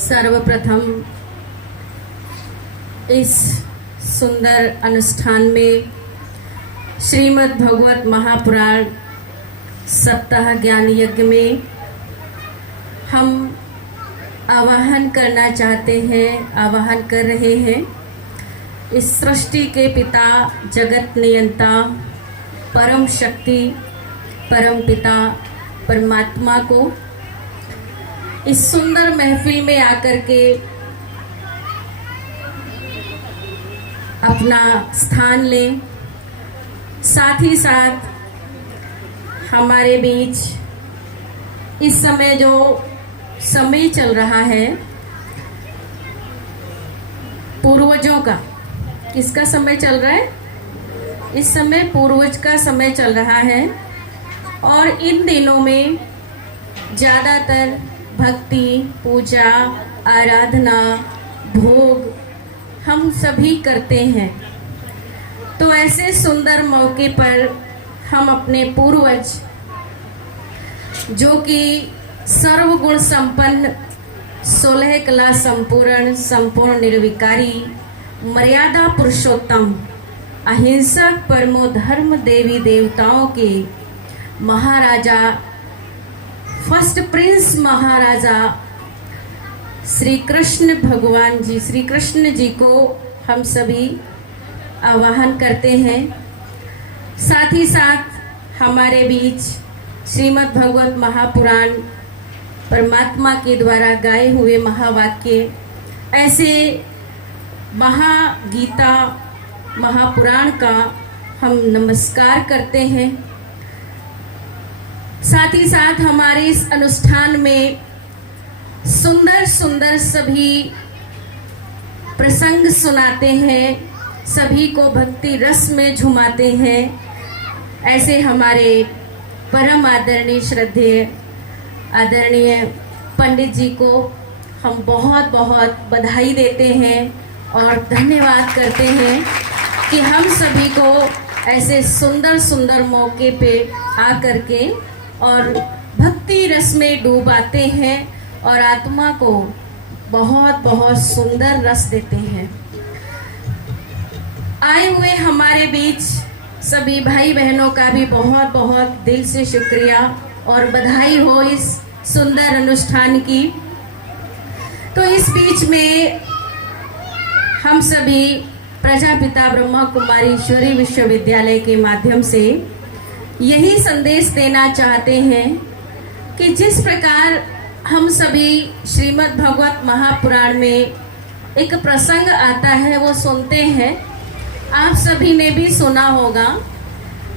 सर्वप्रथम इस सुंदर अनुष्ठान में श्रीमद् भगवत महापुराण सप्ताह ज्ञान यज्ञ में हम आवाहन करना चाहते हैं, आवाहन कर रहे हैं इस सृष्टि के पिता, जगत नियंता, परम शक्ति, परम पिता परमात्मा को इस सुंदर महफिल में आकर के अपना स्थान लें। साथ ही साथ हमारे बीच इस समय जो समय चल रहा है पूर्वजों का, किसका समय चल रहा है? इस समय पूर्वज का समय चल रहा है और इन दिनों में ज़्यादातर भक्ति, पूजा, आराधना, भोग हम सभी करते हैं। तो ऐसे सुंदर मौके पर हम अपने पूर्वज जो कि सर्वगुण संपन्न, 16 कला संपूर्ण, संपूर्ण निर्विकारी, मर्यादा पुरुषोत्तम, अहिंसक, परमो धर्म, देवी देवताओं के महाराजा, फर्स्ट प्रिंस महाराजा श्री कृष्ण भगवान जी, श्री कृष्ण जी को हम सभी आवाहन करते हैं। साथ ही साथ हमारे बीच श्रीमद् भगवत महापुराण परमात्मा के द्वारा गाए हुए महावाक्य, ऐसे महागीता, महापुराण का हम नमस्कार करते हैं। साथ ही साथ हमारे इस अनुष्ठान में सुंदर सुंदर सभी प्रसंग सुनाते हैं, सभी को भक्ति रस में झुमाते हैं। ऐसे हमारे परम आदरणीय, श्रद्धेय, आदरणीय पंडित जी को हम बहुत बहुत बधाई देते हैं और धन्यवाद करते हैं कि हम सभी को ऐसे सुंदर सुंदर मौके पे आकर के और भक्ति रस में डूबाते हैं और आत्मा को बहुत बहुत सुंदर रस देते हैं। आए हुए हमारे बीच सभी भाई बहनों का भी बहुत बहुत दिल से शुक्रिया और बधाई हो इस सुंदर अनुष्ठान की। तो इस बीच में हम सभी प्रजापिता ब्रह्मा कुमारी ईश्वरी विश्वविद्यालय के माध्यम से यही संदेश देना चाहते हैं कि जिस प्रकार हम सभी श्रीमद् भगवत महापुराण में एक प्रसंग आता है वो सुनते हैं, आप सभी ने भी सुना होगा।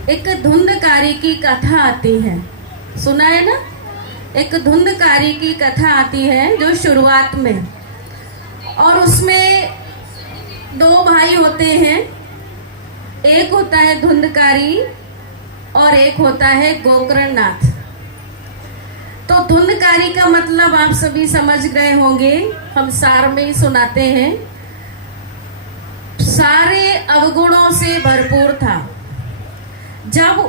एक धुंधकारी की कथा आती है, सुना है ना? एक धुंधकारी की कथा आती है जो शुरुआत में, और उसमें दो भाई होते हैं, एक होता है धुंधकारी और एक होता है गोकर्णनाथ। तो धुंधकारी का मतलब आप सभी समझ गए होंगे, हम सार में ही सुनाते हैं। सारे अवगुणों से भरपूर था। जब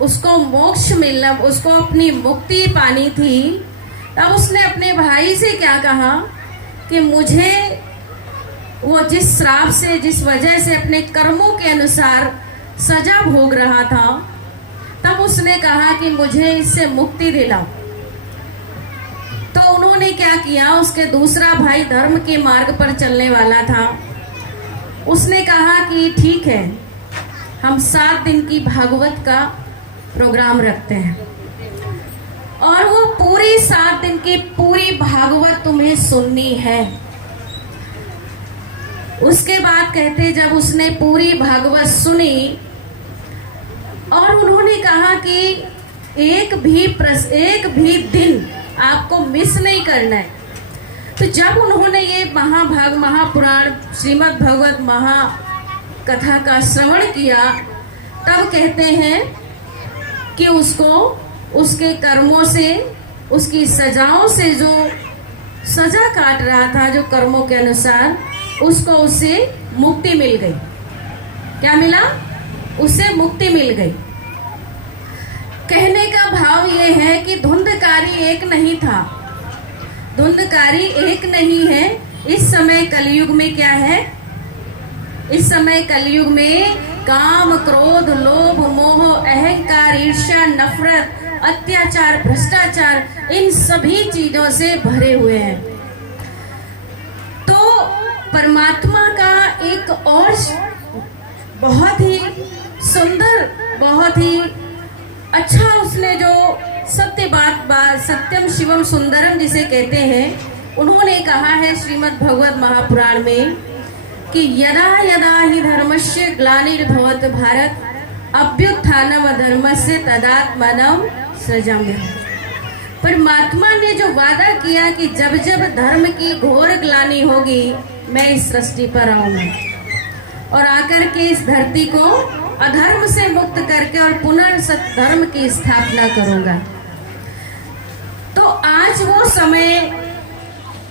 उसको मोक्ष मिलना, उसको अपनी मुक्ति पानी थी, तब उसने अपने भाई से क्या कहा कि मुझे वो जिस श्राप से, जिस वजह से अपने कर्मों के अनुसार सजा भोग रहा था, तब उसने कहा कि मुझे इससे मुक्ति दिलाओ। तो उन्होंने क्या किया, उसके दूसरा भाई धर्म के मार्ग पर चलने वाला था, उसने कहा कि ठीक है, हम 7 दिन की भागवत का प्रोग्राम रखते हैं और वो पूरी 7 दिन की पूरी भागवत तुम्हें सुननी है। उसके बाद कहते, जब उसने पूरी भागवत सुनी और उन्होंने कहा कि एक भी दिन आपको मिस नहीं करना है। तो जब उन्होंने ये महापुराण श्रीमद् भगवत महाकथा का श्रवण किया, तब कहते हैं कि उसको उसके कर्मों से, उसकी सजाओं से, जो सजा काट रहा था जो कर्मों के अनुसार, उसको उससे मुक्ति मिल गई। क्या मिला? उससे मुक्ति मिल गई। कहने का भाव ये है कि धुंधकारी एक नहीं था, धुंधकारी एक नहीं है। इस समय कलयुग में क्या है? इस समय कलयुग में काम, क्रोध, लोभ, मोह, अहंकार, ईर्ष्या, नफरत, अत्याचार, भ्रष्टाचार, इन सभी चीजों से भरे हुए हैं। तो परमात्मा का एक और बहुत ही सुंदर, बहुत ही अच्छा उसने जो सत्य बात सत्यम शिवम सुंदरम जिसे कहते हैं, उन्होंने कहा है श्रीमद् भगवत महापुराण में कि यदा यदा हि धर्मस्य ग्लानिर्भवत भारत अभ्युत्थानम धर्मस्य तदात्मानं सृजाम्यहम्। परमात्मा ने जो वादा किया कि जब जब धर्म की घोर ग्लानि होगी मैं इस सृष्टि पर आऊंगा और आकर के इस धरती को अधर्म से मुक्त करके और पुनः धर्म की स्थापना करूंगा। तो आज वो समय,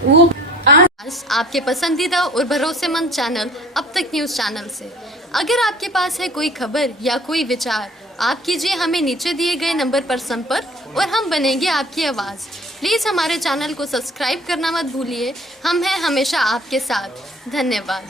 वो आज आपके पसंदीदा और भरोसेमंद चैनल अब तक न्यूज़ चैनल से अगर आपके पास है कोई खबर या कोई विचार, आप कीजिए हमें नीचे दिए गए नंबर पर संपर्क और हम बनेंगे आपकी आवाज़। प्लीज़ हमारे चैनल को सब्सक्राइब करना मत भूलिए। हम हैं हमेशा आपके साथ। धन्यवाद।